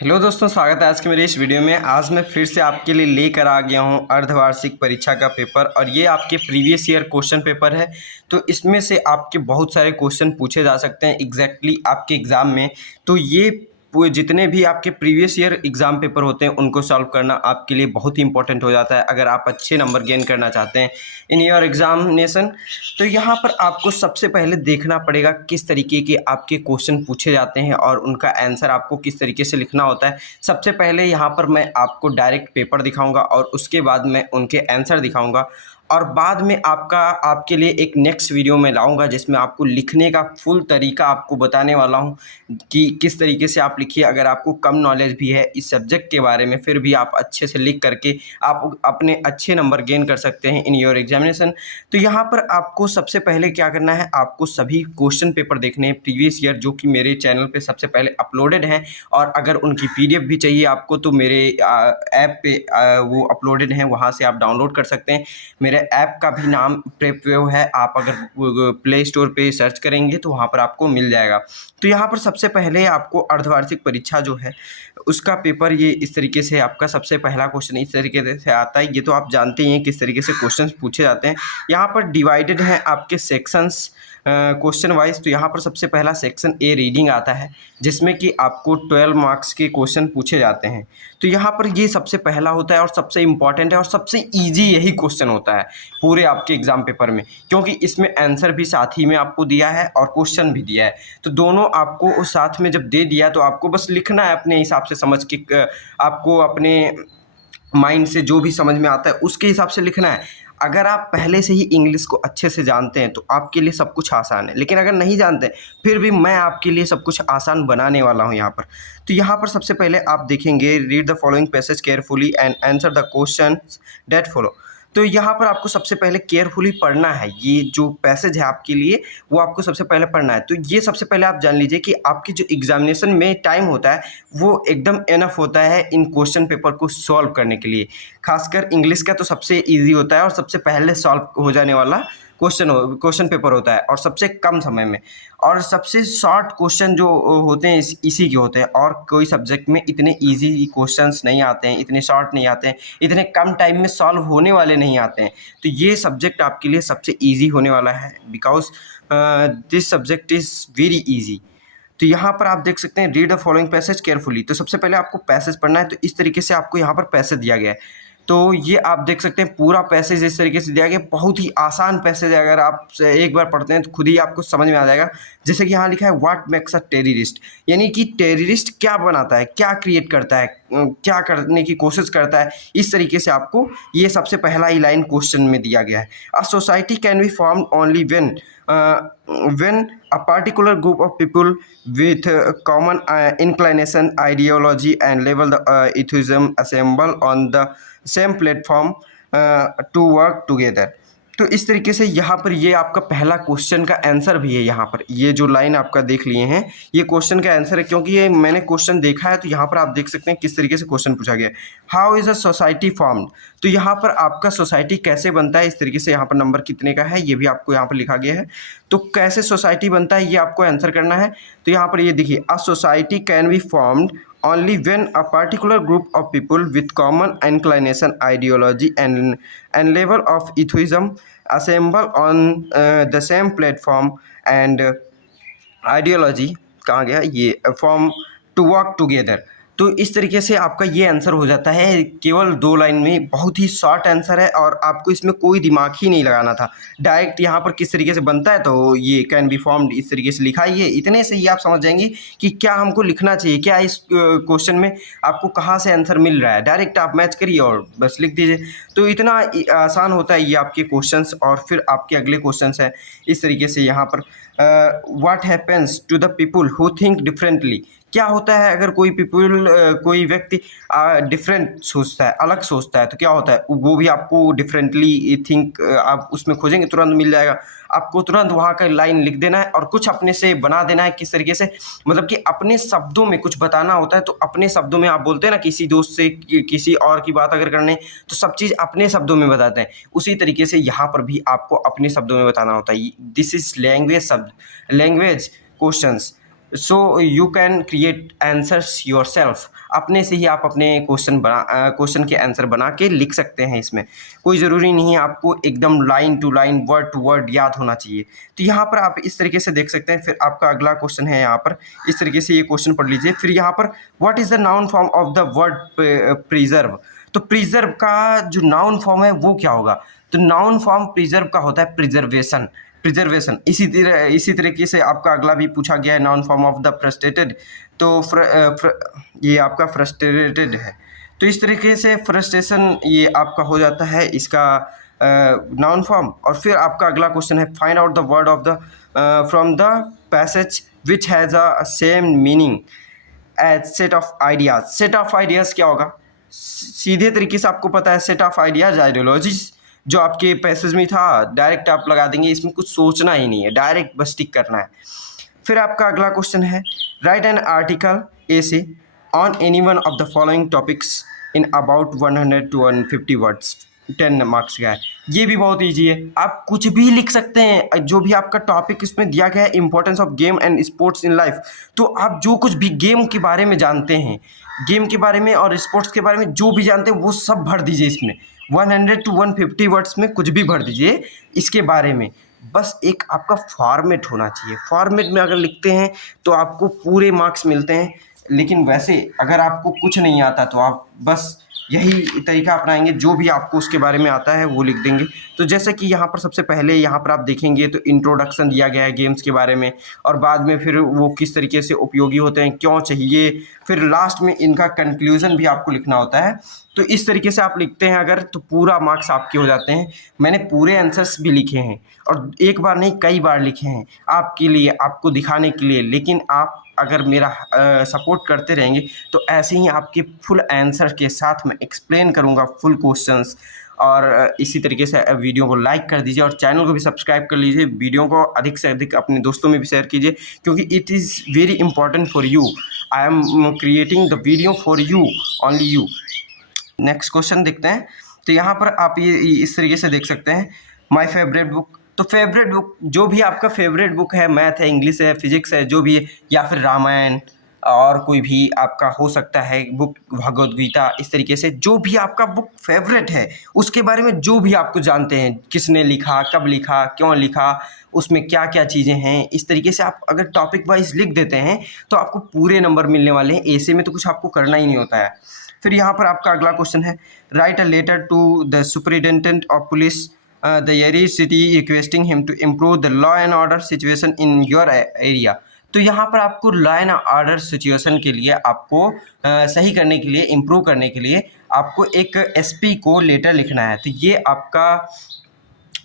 Hello दोस्तों, स्वागत है आज के मेरे इस वीडियो में। आज मैं फिर से आपके लिए लेकर आ गया हूं अर्धवार्षिक परीक्षा का पेपर और ये आपके प्रीवियस ईयर क्वेश्चन पेपर है। तो इसमें से आपके बहुत सारे क्वेश्चन पूछे जा सकते हैं एग्जैक्टली आपके एग्ज़ाम में। तो ये जितने भी आपके प्रीवियस ईयर एग्ज़ाम पेपर होते हैं उनको सॉल्व करना आपके लिए बहुत ही इंपॉर्टेंट हो जाता है अगर आप अच्छे नंबर गेन करना चाहते हैं इन योर एग्जामिनेशन। तो यहाँ पर आपको सबसे पहले देखना पड़ेगा किस तरीके के आपके क्वेश्चन पूछे जाते हैं और उनका आंसर आपको किस तरीके से लिखना होता है। सबसे पहले यहाँ पर मैं आपको डायरेक्ट पेपर दिखाऊंगा और उसके बाद मैं उनके आंसर दिखाऊंगा और बाद में आपके लिए एक नेक्स्ट वीडियो में लाऊंगा जिसमें आपको लिखने का फुल तरीका आपको बताने वाला हूं कि किस तरीके से आप लिखिए। अगर आपको कम नॉलेज भी है इस सब्जेक्ट के बारे में फिर भी आप अच्छे से लिख करके आप अपने अच्छे नंबर गेन कर सकते हैं इन योर एग्जामिनेशन। तो यहाँ पर आपको सबसे पहले क्या करना है, आपको सभी क्वेश्चन पेपर देखने हैं प्रीवियस ईयर जो कि मेरे चैनल पे सबसे पहले अपलोडेड हैं और अगर उनकी पीडीएफ भी चाहिए आपको तो मेरे ऐप पे वो अपलोडेड हैं, वहाँ से आप डाउनलोड कर सकते हैं। मेरे ऐप का भी नाम प्रेपवेव है, आप अगर प्ले स्टोर पे सर्च करेंगे तो वहाँ पर आपको मिल जाएगा। तो यहाँ पर सबसे पहले आपको अर्धवार्षिक परीक्षा जो है उसका पेपर ये इस तरीके से आपका सबसे पहला क्वेश्चन इस तरीके से आता है। ये तो आप जानते ही हैं किस तरीके से क्वेश्चंस पूछे जाते हैं। यहाँ पर डिवाइडेड हैं आपके सेक्शंस क्वेश्चन वाइज। तो यहाँ पर सबसे पहला सेक्शन ए रीडिंग आता है जिसमें कि आपको 12 मार्क्स के क्वेश्चन पूछे जाते हैं। तो यहाँ पर ये सबसे पहला होता है और सबसे इम्पॉर्टेंट है और सबसे ईजी यही क्वेश्चन होता है पूरे आपके एग्जाम पेपर में, क्योंकि इसमें आंसर भी साथ ही में आपको दिया है और क्वेश्चन भी दिया है। तो दोनों आपको उस साथ में जब दे दिया तो आपको बस लिखना है अपने हिसाब से समझ के, आपको अपने माइंड से जो भी समझ में आता है उसके हिसाब से लिखना है। अगर आप पहले से ही इंग्लिश को अच्छे से जानते हैं तो आपके लिए सब कुछ आसान है, लेकिन अगर नहीं जानते फिर भी मैं आपके लिए सब कुछ आसान बनाने वाला हूं यहाँ पर। तो यहाँ पर सबसे पहले आप देखेंगे read the following passage carefully and answer the question that follow. तो यहाँ पर आपको सबसे पहले केयरफुली पढ़ना है, ये जो पैसेज है आपके लिए वो आपको सबसे पहले पढ़ना है। तो ये सबसे पहले आप जान लीजिए कि आपकी जो एग्जामिनेशन में टाइम होता है वो एकदम एनफ होता है इन क्वेश्चन पेपर को सॉल्व करने के लिए। खासकर इंग्लिश का तो सबसे इजी होता है और सबसे पहले सॉल्व हो जाने वाला क्वेश्चन पेपर होता है और सबसे कम समय में, और सबसे शॉर्ट क्वेश्चन जो होते हैं इसी के होते हैं। और कोई सब्जेक्ट में इतने इजी क्वेश्चंस नहीं आते हैं, इतने शॉर्ट नहीं आते हैं, इतने कम टाइम में सॉल्व होने वाले नहीं आते हैं। तो ये सब्जेक्ट आपके लिए सबसे ईजी होने वाला है because this subject is very easy. तो यहाँ पर आप देख सकते हैं read the following passage carefully. तो सबसे पहले आपको पैसेज पढ़ना है, तो इस तरीके से आपको यहाँ पर पैसेज दिया गया है। तो ये आप देख सकते हैं पूरा पैसेज इस तरीके से दिया गया, बहुत ही आसान पैसेज है। अगर आप एक बार पढ़ते हैं तो खुद ही आपको समझ में आ जाएगा। जैसे कि यहाँ लिखा है व्हाट मेक्स अ टेररिस्ट, यानी कि टेररिस्ट क्या बनाता है, क्या क्रिएट करता है, क्या करने की कोशिश करता है। इस तरीके से आपको ये सबसे पहला ही लाइन क्वेश्चन में दिया गया है। A society can be form only when a particular group of people with common inclination, ideology and level the atheism assemble on the same platform to work together। तो इस तरीके से यहाँ पर ये आपका पहला क्वेश्चन का आंसर भी है। यहाँ पर ये जो लाइन आपका देख लिए हैं ये क्वेश्चन का आंसर है, क्योंकि ये मैंने क्वेश्चन देखा है। तो यहाँ पर आप देख सकते हैं किस तरीके से क्वेश्चन पूछा गया है, how is a society formed. तो यहाँ पर आपका सोसाइटी कैसे बनता है, इस तरीके से यहाँ पर नंबर कितने का है ये भी आपको यहाँ पर लिखा गया है। तो कैसे सोसाइटी बनता है ये आपको आंसर करना है। तो यहाँ पर ये देखिए, a society can be formed only when a particular group of people with common inclination, ideology and level of atheism assemble on the same platform and ideology कहाँ गया ये फॉर्म टू वर्क टुगेदर। तो इस तरीके से आपका ये answer हो जाता है केवल 2 लाइन में। बहुत ही शॉर्ट आंसर है और आपको इसमें कोई दिमाग ही नहीं लगाना था। डायरेक्ट यहाँ पर किस तरीके से बनता है तो ये कैन बी फॉर्म्ड इस तरीके से लिखा ही है। इतने से ही आप समझ जाएंगे कि क्या हमको लिखना चाहिए, क्या इस क्वेश्चन में आपको कहाँ से आंसर मिल रहा है। डायरेक्ट आप मैच करिए और बस लिख दीजिए। तो इतना आसान होता है ये आपके क्वेश्चंस। और फिर आपके अगले क्वेश्चंस है इस तरीके से यहाँ पर what happens to the people who think differently. क्या होता है अगर कोई व्यक्ति डिफरेंट सोचता है, अलग सोचता है, तो क्या होता है वो भी आपको डिफरेंटली थिंक आप उसमें खोजेंगे तुरंत मिल जाएगा। आपको तुरंत वहाँ का लाइन लिख देना है और कुछ अपने से बना देना है। किस तरीके से, मतलब कि अपने शब्दों में कुछ बताना होता है। तो अपने शब्दों में आप बोलते हैं ना, किसी दोस्त से किसी और की बात अगर करने तो सब चीज़ अपने शब्दों में बताते हैं। उसी तरीके से यहाँ पर भी आपको अपने शब्दों में बताना होता है। This is language questions so you can create answers your self. अपने से ही आप अपने क्वेश्चन के आंसर बना के लिख सकते हैं। इसमें कोई ज़रूरी नहीं है आपको एकदम line to line word to word याद होना चाहिए। तो यहाँ पर आप इस तरीके से देख सकते हैं। फिर आपका अगला क्वेश्चन है, यहाँ पर इस तरीके से ये क्वेश्चन पढ़ लीजिए। फिर यहाँ पर what is the noun form of the word preserve. तो प्रिजर्व का जो नाउन फॉर्म है वो क्या होगा? तो नाउन फॉर्म प्रिजर्व का होता है प्रिजर्वेशन। प्रिजर्वेशन इसी तरीके से आपका अगला भी पूछा गया है, noun form of the frustrated. तो ये आपका फ्रस्ट्रेटेड है। तो इस तरीके से फ्रस्ट्रेशन ये आपका हो जाता है इसका नाउन फॉर्म। और फिर आपका अगला क्वेश्चन है, find out the word of the from the passage which has a same meaning as set of ideas. Set of ideas क्या होगा? सीधे तरीके से आपको पता है, सेट ऑफ आइडियाज आइडियोलॉजीज जो आपके पैसेज में था डायरेक्ट आप लगा देंगे, इसमें कुछ सोचना ही नहीं है, डायरेक्ट बस टिक करना है। फिर आपका अगला क्वेश्चन है, right an article essay on any one of the following topics in about 100 to 150 words. 10 marks का है। ये भी बहुत ईजी है, आप कुछ भी लिख सकते हैं। जो भी आपका टॉपिक इसमें दिया गया है, importance of game and sports in life, तो आप जो कुछ भी गेम के बारे में जानते हैं, गेम के बारे में और स्पोर्ट्स के बारे में जो भी जानते हैं वो सब भर दीजिए इसमें। 100 to 150 वर्ड्स में कुछ भी भर दीजिए इसके बारे में। बस एक आपका फॉर्मेट होना चाहिए। फॉर्मेट में अगर लिखते हैं तो आपको पूरे मार्क्स मिलते हैं। लेकिन वैसे अगर आपको कुछ नहीं आता तो आप बस यही तरीका अपनाएंगे, जो भी आपको उसके बारे में आता है वो लिख देंगे। तो जैसे कि यहाँ पर सबसे पहले यहाँ पर आप देखेंगे तो इंट्रोडक्शन दिया गया है गेम्स के बारे में, और बाद में फिर वो किस तरीके से उपयोगी होते हैं, क्यों चाहिए, फिर लास्ट में इनका कंक्लूजन भी आपको लिखना होता है। तो इस तरीके से आप लिखते हैं अगर, तो पूरा मार्क्स आपके हो जाते हैं। मैंने पूरे आंसर्स भी लिखे हैं और एक बार नहीं कई बार लिखे हैं आपके लिए, आपको दिखाने के लिए। लेकिन आप अगर मेरा सपोर्ट करते रहेंगे तो ऐसे ही आपके फुल आंसर के साथ मैं एक्सप्लेन करूँगा फुल क्वेश्चंस। और इसी तरीके से वीडियो को लाइक कर दीजिए और चैनल को भी सब्सक्राइब कर लीजिए। वीडियो को अधिक से अधिक अपने दोस्तों में भी शेयर कीजिए, क्योंकि it is very important for you. I am creating the video for you, only you. Next question देखते हैं। तो यहाँ पर आप ये इस तरीके से देख सकते हैं, माय फेवरेट बुक। तो फेवरेट बुक, जो भी आपका फेवरेट बुक है, मैथ है, इंग्लिश है, फिजिक्स है, जो भी है, या फिर रामायण और कोई भी आपका हो सकता है बुक, भगवद गीता, इस तरीके से जो भी आपका बुक फेवरेट है उसके बारे में जो भी आपको जानते हैं, किसने लिखा, कब लिखा, क्यों लिखा, उसमें क्या क्या चीज़ें हैं, इस तरीके से आप अगर टॉपिक वाइज लिख देते हैं तो आपको पूरे नंबर मिलने वाले हैं। ऐसे में तो कुछ आपको करना ही नहीं होता है। फिर यहाँ पर आपका अगला क्वेश्चन है, write a letter to the superintendent of police the your city requesting him to improve the law and order situation in your area. तो यहाँ पर आपको लॉ एंड ऑर्डर सिचुएशन के लिए आपको सही करने के लिए, इम्प्रूव करने के लिए आपको एक एसपी को लेटर लिखना है। तो ये आपका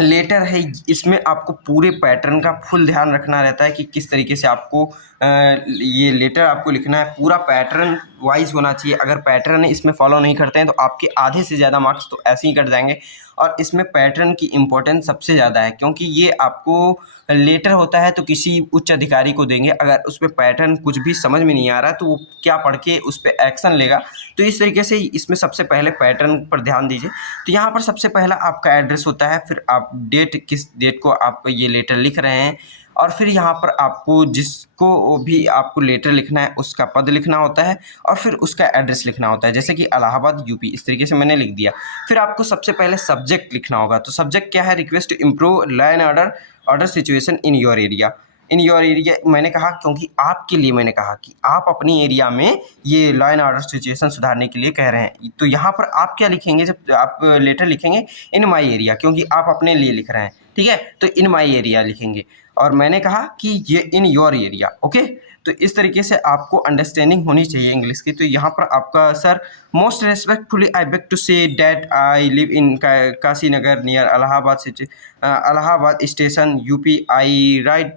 लेटर है, इसमें आपको पूरे पैटर्न का फुल ध्यान रखना रहता है कि किस तरीके से आपको ये लेटर आपको लिखना है। पूरा पैटर्न वाइज होना चाहिए। अगर पैटर्न इसमें फॉलो नहीं करते हैं तो आपके आधे से ज़्यादा मार्क्स तो ऐसे ही कट जाएंगे। और इसमें पैटर्न की इम्पोर्टेंस सबसे ज़्यादा है, क्योंकि ये आपको लेटर होता है तो किसी उच्च अधिकारी को देंगे। अगर उसमें पैटर्न कुछ भी समझ में नहीं आ रहा है तो वो क्या पढ़ के उस पर एक्शन लेगा। तो इस तरीके से इसमें सबसे पहले पैटर्न पर ध्यान दीजिए। तो यहाँ पर सबसे पहला आपका एड्रेस होता है, फिर आप डेट, किस डेट को आप ये लेटर लिख रहे हैं, और फिर यहाँ पर आपको जिसको भी आपको लेटर लिखना है उसका पद लिखना होता है, और फिर उसका एड्रेस लिखना होता है। जैसे कि इलाहाबाद यूपी, इस तरीके से मैंने लिख दिया। फिर आपको सबसे पहले सब्जेक्ट लिखना होगा। तो सब्जेक्ट क्या है? Request to improve law and order situation in your area. In your area मैंने कहा क्योंकि आपके लिए मैंने कहा कि आप अपनी एरिया में ये लॉ एंड ऑर्डर सिचुएशन सुधारने के लिए कह रहे हैं। तो यहाँ पर आप क्या लिखेंगे जब आप लेटर लिखेंगे? इन माई एरिया, क्योंकि आप अपने लिए लिख रहे हैं, ठीक है। तो इन माई एरिया लिखेंगे, और मैंने कहा कि ये इन योर एरिया, ओके। तो इस तरीके से आपको अंडरस्टैंडिंग होनी चाहिए इंग्लिश की। तो यहाँ पर आपका, sir most respectfully I beg to say that I live in Kashi Nagar near Allahabad city, Allahabad station UP. I write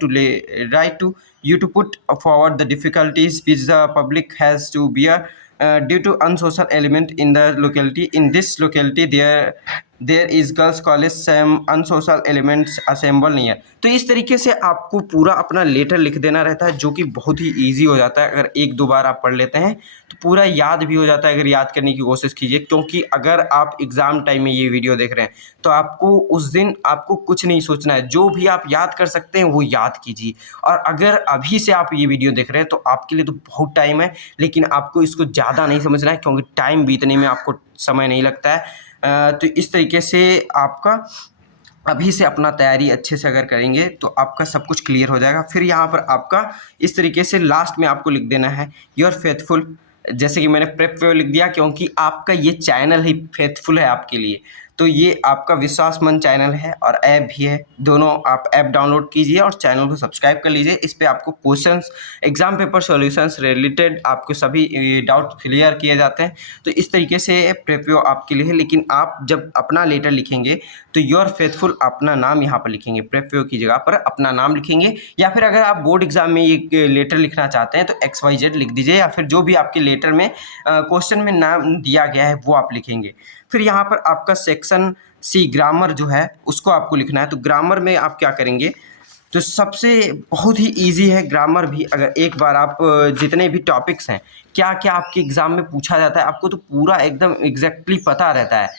to you to put forward the difficulties which the public has to bear due to unsocial element in the locality. In this locality there there is girls college same unsocial elements assemble near. तो इस तरीके से आपको पूरा अपना letter लिख देना रहता है, जो कि बहुत ही ईजी हो जाता है। अगर एक दो बार आप पढ़ लेते हैं तो पूरा याद भी हो जाता है। अगर याद करने की कोशिश कीजिए, क्योंकि अगर आप एग्ज़ाम टाइम में ये वीडियो देख रहे हैं तो आपको उस दिन आपको कुछ नहीं सोचना है, जो भी आप याद कर सकते हैं वो याद कीजिए। और अगर अभी से आप ये वीडियो देख रहे हैं तो आपके लिए तो बहुत टाइम है, लेकिन आपको इसको ज़्यादा नहीं समझना है, क्योंकि टाइम बीतने में आपको समय नहीं लगता है। तो इस तरीके से आपका अभी से अपना तैयारी अच्छे से अगर करेंगे तो आपका सब कुछ क्लियर हो जाएगा। फिर यहाँ पर आपका इस तरीके से लास्ट में आपको लिख देना है योर फेथफुल। जैसे कि मैंने प्रेप वे लिख दिया, क्योंकि आपका ये चैनल ही फेथफुल है आपके लिए। तो ये आपका विश्वासमंद चैनल है और ऐप भी है, दोनों आप ऐप डाउनलोड कीजिए और चैनल को सब्सक्राइब कर लीजिए। इस पे आपको questions, exam paper solutions related आपके सभी डाउट क्लियर किए जाते हैं। तो इस तरीके से प्रेप आपके लिए है। लेकिन आप जब अपना लेटर लिखेंगे तो योर फेथफुल अपना नाम यहाँ पर लिखेंगे, प्रेप की जगह पर अपना नाम लिखेंगे। या फिर अगर आप बोर्ड एग्जाम में ये लेटर लिखना चाहते हैं तो XYZ लिख दीजिए, या फिर जो भी आपके लेटर में क्वेश्चन में नाम दिया गया है वो आप लिखेंगे। फिर यहाँ पर आपका सेक्शन C ग्रामर जो है उसको आपको लिखना है। तो ग्रामर में आप क्या करेंगे, तो सबसे बहुत ही इजी है ग्रामर भी। अगर एक बार आप जितने भी टॉपिक्स हैं, क्या क्या आपके एग्ज़ाम में पूछा जाता है, आपको तो पूरा एकदम एग्जैक्टली पता रहता है।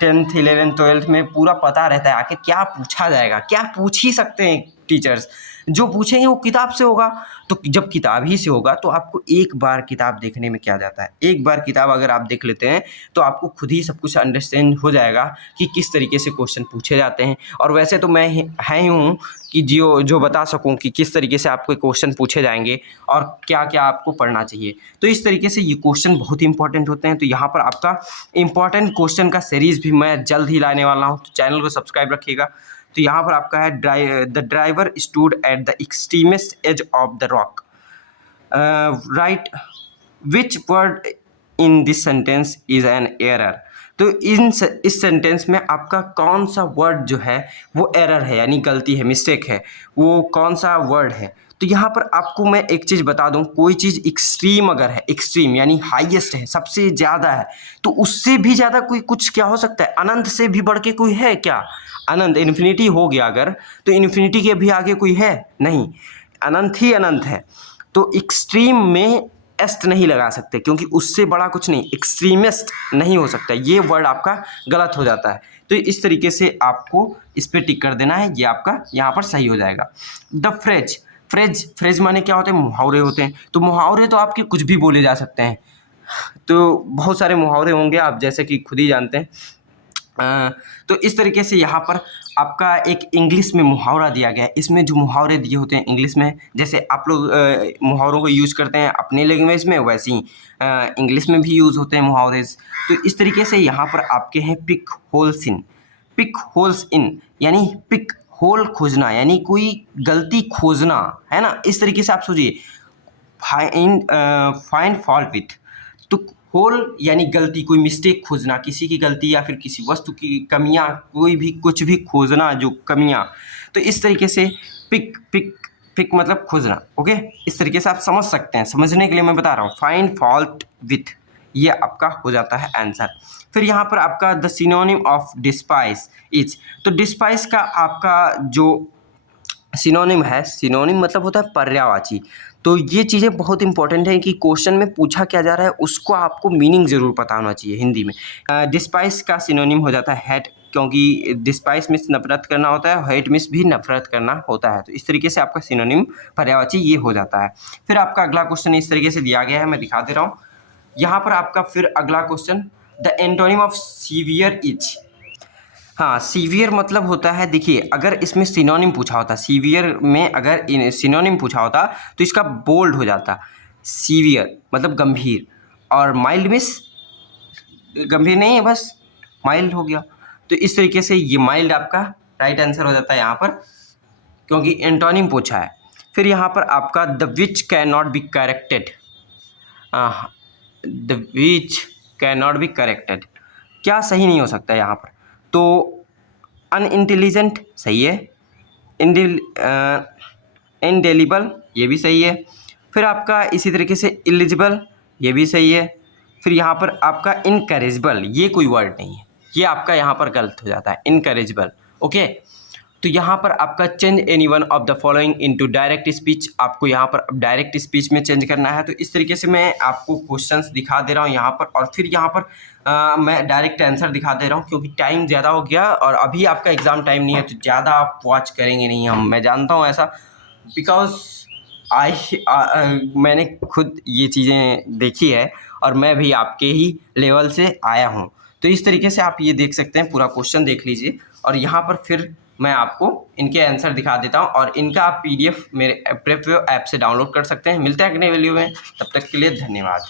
10th 11th 12th में पूरा पता रहता है आखिर क्या पूछा जाएगा। क्या पूछ ही सकते हैं टीचर्स, जो पूछेंगे वो किताब से होगा। तो जब किताब ही से होगा तो आपको एक बार किताब देखने में क्या जाता है, एक बार किताब अगर आप देख लेते हैं तो आपको खुद ही सब कुछ अंडरस्टैंड हो जाएगा कि किस तरीके से क्वेश्चन पूछे जाते हैं। और वैसे तो मैं है ही हूँ कि जो बता सकूँ कि किस तरीके से आपके क्वेश्चन पूछे जाएंगे और क्या क्या आपको पढ़ना चाहिए। तो इस तरीके से ये क्वेश्चन बहुत ही इंपॉर्टेंट होते हैं। तो यहाँ पर आपका इंपॉर्टेंट क्वेश्चन का सीरीज़ भी मैं जल्द ही लाने वाला हूँ, तो चैनल को सब्सक्राइब रखिएगा। तो यहाँ पर आपका है the driver stood at the extremest edge of the rock, right which word in this sentence is an error. तो इस सेंटेंस में आपका कौन सा वर्ड जो है वो एरर है, यानी गलती है, मिस्टेक है, वो कौन सा वर्ड है। तो यहाँ पर आपको मैं एक चीज़ बता दूँ, कोई चीज़ एक्सट्रीम अगर है, एक्सट्रीम यानी हाईएस्ट है, सबसे ज़्यादा है, तो उससे भी ज़्यादा कोई कुछ क्या हो सकता है, अनंत से भी बढ़ के कोई है क्या? अनंत, इन्फिनिटी हो गया अगर, तो इन्फिनिटी के भी आगे कोई है नहीं, अनंत ही अनंत है। तो एक्सट्रीम में एस्ट नहीं लगा सकते, क्योंकि उससे बड़ा कुछ नहीं, एक्सट्रीमिस्ट नहीं हो सकता, ये वर्ड आपका गलत हो जाता है। तो इस तरीके से आपको इस पर टिक कर देना है, ये आपका यहाँ पर सही हो जाएगा। द फ्रेज माने क्या होते हैं, मुहावरे होते हैं। तो मुहावरे तो आपके कुछ भी बोले जा सकते हैं, तो बहुत सारे मुहावरे होंगे, आप जैसे कि खुद ही जानते हैं। तो इस तरीके से यहाँ पर आपका एक इंग्लिश में मुहावरा दिया गया है। इसमें जो मुहावरे दिए होते हैं इंग्लिश में, जैसे आप लोग मुहावरों को यूज़ करते हैं अपने लैंग्वेज में, वैसे ही इंग्लिश में भी यूज़ होते हैं मुहावरे। तो इस तरीके से यहाँ पर आपके हैं पिक होल्स इन यानी पिक होल खोजना, यानी कोई गलती खोजना, है ना। इस तरीके से आप सोचिए, फाइंड फॉल्ट विथ, तो होल यानी गलती, कोई मिस्टेक खोजना, किसी की गलती या फिर किसी वस्तु की कमियां, कोई भी कुछ भी खोजना जो कमियां। तो इस तरीके से पिक मतलब खोजना। ओके, इस तरीके से आप समझ सकते हैं, समझने के लिए मैं बता रहा हूँ। फाइंड फॉल्ट विथ, ये आपका हो जाता है आंसर। फिर यहाँ पर आपका the synonym of despise is, तो डिस्पाइस का आपका जो सिनोनिम है, सिनोनिम मतलब होता है पर्यायवाची। तो ये चीज़ें बहुत इंपॉर्टेंट है कि क्वेश्चन में पूछा क्या जा रहा है उसको आपको मीनिंग ज़रूर पता होना चाहिए हिंदी में। डिस्पाइस का सिनोनिम हो जाता है हेट, क्योंकि डिस्पाइस मीन्स नफरत करना होता है, हेट मीन्स भी नफरत करना होता है। तो इस तरीके से आपका सिनोनिम पर्यायवाची ये हो जाता है। फिर आपका अगला क्वेश्चन इस तरीके से दिया गया है, मैं दिखा दे रहा हूँ। यहाँ पर आपका फिर अगला question, the antonym of severe is. हाँ, सीवियर मतलब होता है, देखिए अगर इसमें सिनोनिम पूछा होता, सीवियर में अगर सिनोनिम पूछा होता तो इसका बोल्ड हो जाता, सीवियर मतलब गंभीर, और माइल्ड मिस गंभीर नहीं है, बस माइल्ड हो गया। तो इस तरीके से ये माइल्ड आपका राइट आंसर हो जाता है यहाँ पर, क्योंकि एंटोनिम पूछा है। फिर यहाँ पर आपका the which can not be corrected, the which can not be corrected, क्या सही नहीं हो सकता है यहाँ पर। तो अनइंटेलिजेंट सही है, इंडेलिबल ये भी सही है। फिर आपका इसी तरीके से इलिजिबल ये भी सही है। फिर यहाँ पर आपका इनकरेजिबल, ये कोई वर्ड नहीं है, ये आपका यहाँ पर गलत हो जाता है, इनकरेजिबल। ओके, तो यहाँ पर आपका change any one of the following into direct speech, आपको यहाँ पर डायरेक्ट स्पीच में चेंज करना है। तो इस तरीके से मैं आपको क्वेश्चंस दिखा दे रहा हूँ यहाँ पर, और फिर यहाँ पर मैं डायरेक्ट आंसर दिखा दे रहा हूँ, क्योंकि टाइम ज़्यादा हो गया और अभी आपका एग्ज़ाम टाइम नहीं है, तो ज़्यादा आप वॉच करेंगे नहीं, मैं जानता हूँ ऐसा, बिकॉज मैंने खुद ये चीज़ें देखी है और मैं भी आपके ही लेवल से आया हूँ। तो इस तरीके से आप ये देख सकते हैं, पूरा क्वेश्चन देख लीजिए, और यहाँ पर फिर मैं आपको इनके आंसर दिखा देता हूँ, और इनका आप PDF मेरे प्रेप ऐप से डाउनलोड कर सकते हैं। मिलते हैं अगले वीडियो में, तब तक के लिए धन्यवाद।